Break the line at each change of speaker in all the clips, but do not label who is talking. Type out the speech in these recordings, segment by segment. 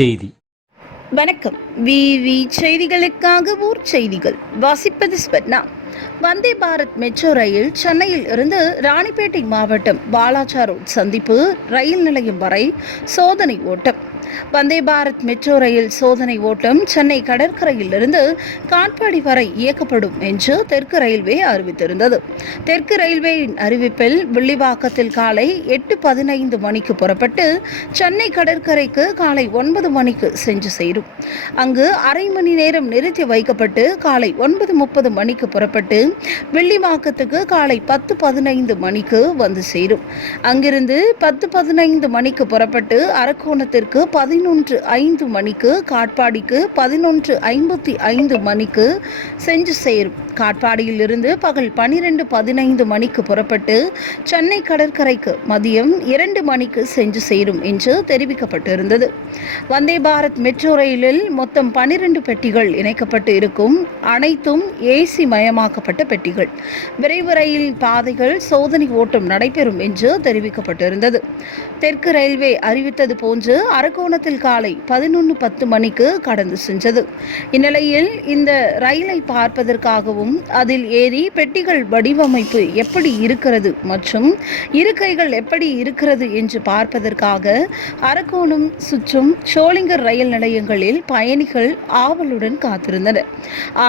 செய்தி.
வணக்கம். விவி செய்திகளுக்காக ஊர் செய்திகள். வாசிப்பது ஸ்வர்ணா. வந்தே பாரத் மெட்ரோ ரயில் சென்னையில் இருந்து ராணிப்பேட்டை மாவட்டம் பாலாஜா ரோட் சந்திப்பு ரயில் நிலையம் வரை சோதனை ஓட்டம். வந்தே பாரத் மெட்ரோ ரயில் சோதனை ஓட்டம் சென்னை கடற்கரையிலிருந்து காட்பாடி வரை இயக்கப்படும் என்று தெற்கு ரயில்வே அறிவித்திருந்தது. தெற்கு ரயில்வேயின் அறிவிப்பில் வில்லிவாக்கத்தில் காலை எட்டு பதினைந்து மணிக்கு புறப்பட்டு சென்னை கடற்கரைக்கு காலை ஒன்பது மணிக்கு சென்று சேரும். அங்கு அரை மணி நேரம் நிறுத்தி வைக்கப்பட்டு காலை ஒன்பது முப்பது மணிக்கு புறப்பட்டு வில்லிவாக்கத்துக்கு காலை பத்து பதினைந்து மணிக்கு வந்து சேரும். அங்கிருந்து பத்து பதினைந்து மணிக்கு புறப்பட்டு அரக்கோணத்திற்கு பதினொன்று ஐந்து மணிக்கு காட்பாடிக்கு பதினொன்று ஐம்பத்தி ஐந்து மணிக்கு சென்று சேரும். காட்பாடியிலிருந்து பகல் பனிரெண்டு பதினைந்து மணிக்கு புறப்பட்டு சென்னை கடற்கரைக்கு மதியம் இரண்டு மணிக்கு சென்று சேரும் என்று தெரிவிக்கப்பட்டிருந்தது. வந்தே பாரத் மெட்ரோ ரயிலில் மொத்தம் பனிரெண்டு பெட்டிகள் இணைக்கப்பட்டு இருக்கும். அனைத்தும் ஏசி மயமாக்கப்பட்ட பெட்டிகள். விரைவு ரயில் பாதைகள் சோதனை ஓட்டம் நடைபெறும் என்று தெரிவிக்கப்பட்டிருந்தது. தெற்கு ரயில்வே அறிவித்தது போன்று அரக்கு அரக்கோணத்தில் காலை பதினொன்று பத்து மணிக்கு கடந்து சென்றது. இந்நிலையில் இந்த ரயிலை பார்ப்பதற்காகவும் அதில் ஏறி பெட்டிகள் வடிவமைப்பு எப்படி இருக்கிறது மற்றும் இருக்கைகள் எப்படி இருக்கிறது என்று பார்ப்பதற்காக அரக்கோணம் சுற்றும் சோளிங்கர் ரயில் நிலையங்களில் பயணிகள் ஆவலுடன் காத்திருந்தனர்.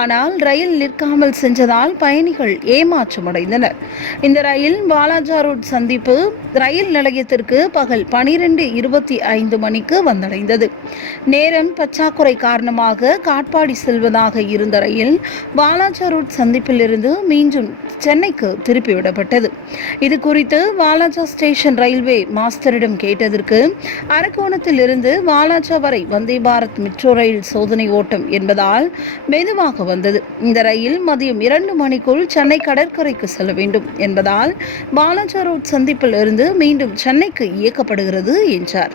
ஆனால் ரயில் நிற்காமல் சென்றதால் பயணிகள் ஏமாற்றமடைந்தனர். இந்த ரயில் வாலாஜா ரோட் சந்திப்பு ரயில் நிலையத்திற்கு பகல் பனிரெண்டு இருபத்தி ஐந்து மணிக்கு வந்தடைந்தது. நேரம் பற்றாக்குறை காரணமாக காட்பாடி செல்வதாக இருந்த ரயில் வாலாஜா ரோட் சந்திப்பிலிருந்து மீண்டும் சென்னைக்கு திருப்பிவிடப்பட்டது இது குறித்து வாலாஜா ஸ்டேஷன் ரயில்வே மாஸ்டரிடம் கேட்டதற்கு அரக்கோணத்தில் இருந்து வாலாஜா வரை வந்தே பாரத் மெட்ரோ ரயில் சோதனை ஓட்டம் என்பதால் மெதுவாக வந்தது. இந்த ரயில் மதியம் இரண்டு மணிக்குள் சென்னை கடற்கரைக்கு செல்ல வேண்டும் என்பதால் வாலாஜா ரோட் சந்திப்பில் இருந்து மீண்டும் சென்னைக்கு இயக்கப்படுகிறது என்றார்.